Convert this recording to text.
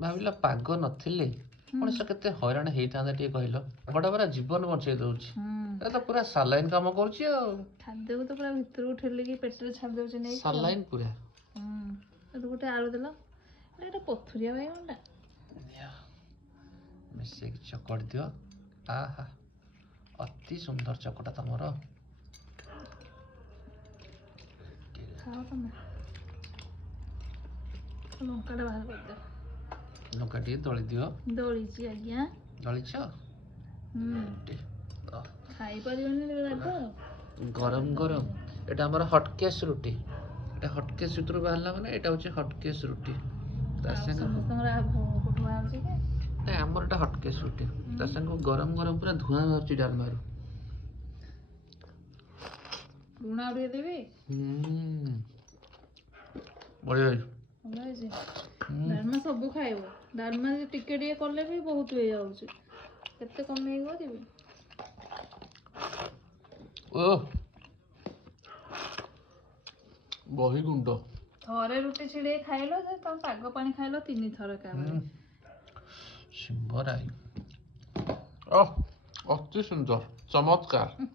ଭାବିଲ ପାଗ ନଥିଲେ ମଣିଷ କେତେ ହଇରାଣ ହେଇଥାନ୍ତା ଟିକେ କହିଲ। ପାଗଟା ପୁରା ଜୀବନ ବଞ୍ଚେଇ ଦଉଛି। ଏଟା ତ ପୁରା ସାଲାଇନ୍ କାମ କରୁଛି ଆଉ। ଖାଦ୍ୟକୁ ତ ପୁରା ଭିତରକୁ ଠେଲିକି ପେଟରେ ଛାଡ଼ି ଦେଉଛି ନେଇକି। ସାଲାଇନ୍ ପୁରା। ଗୋଟେ ଆଳୁ ଦେଲ, ଏଇଟା ପଥୁରିଆ ବାଇଗଣଟା। ମିଶେଇକି ଚକଟି ଦିଅ। ଆହା, ଅତି ସୁନ୍ଦର ଚକଟା ତମର। ଖାଅ ତମେ। ଲଙ୍କାଟା ବାହାର କରିଦିଅ। ଲଙ୍କା ଟିକେ ଦଳି ଦିଅ। ଦଳିଛି ଆଜ୍ଞା। ଦଳିଛ? ଖାଇପାରିବନି ରାଗ। ଗରମ ଗରମ ଏଟା ଆମର ହଟକେସ୍ ରୁଟି। ଏଟା ହଟକେସ୍ ଭିତରୁ ବାହାରିଲା ମାନେ ଏଟା ହଉଛି ହଟକେସ୍ ରୁଟି। ତା ସାଙ୍ଗେ କୋଉଠୁ ବାହାରୁଛି କି? ନାଇଁ ଆମର ଏଟା ହଟକେସ୍ ରୁଟି। ତା ସାଙ୍ଗକୁ ଗରମ ଗରମ ପୁରା ଧୂଆଁ ବାହାରୁଛି ଡାଲମାରୁ। ଲୁଣ ଆଉ ଟିକେ ଦେବି? ବଢିଆ ହେଇଛି। ଭଲ ହେଇଛି। ଡାଲମା ସବୁ ଖାଇବ। ଡାଲମା ଟିକେ ଟିକେ କଲେ ବି ବହୁତ ହେଇଯାଉଛି। କେତେ କମେଇ କରିବି? ଓଃ, ବହି ଗୁଣ୍ଡ। ଥରେ ରୁଟି ଛିଡେଇ ଖାଇଲ ଯେ ତମ ପାଗ ପାଣି ଖାଇଲ 3 ଥର ଏକାବେଳେ। ଶିବରାଇ। ଅତି ସୁନ୍ଦର, ଚମତ୍କାର।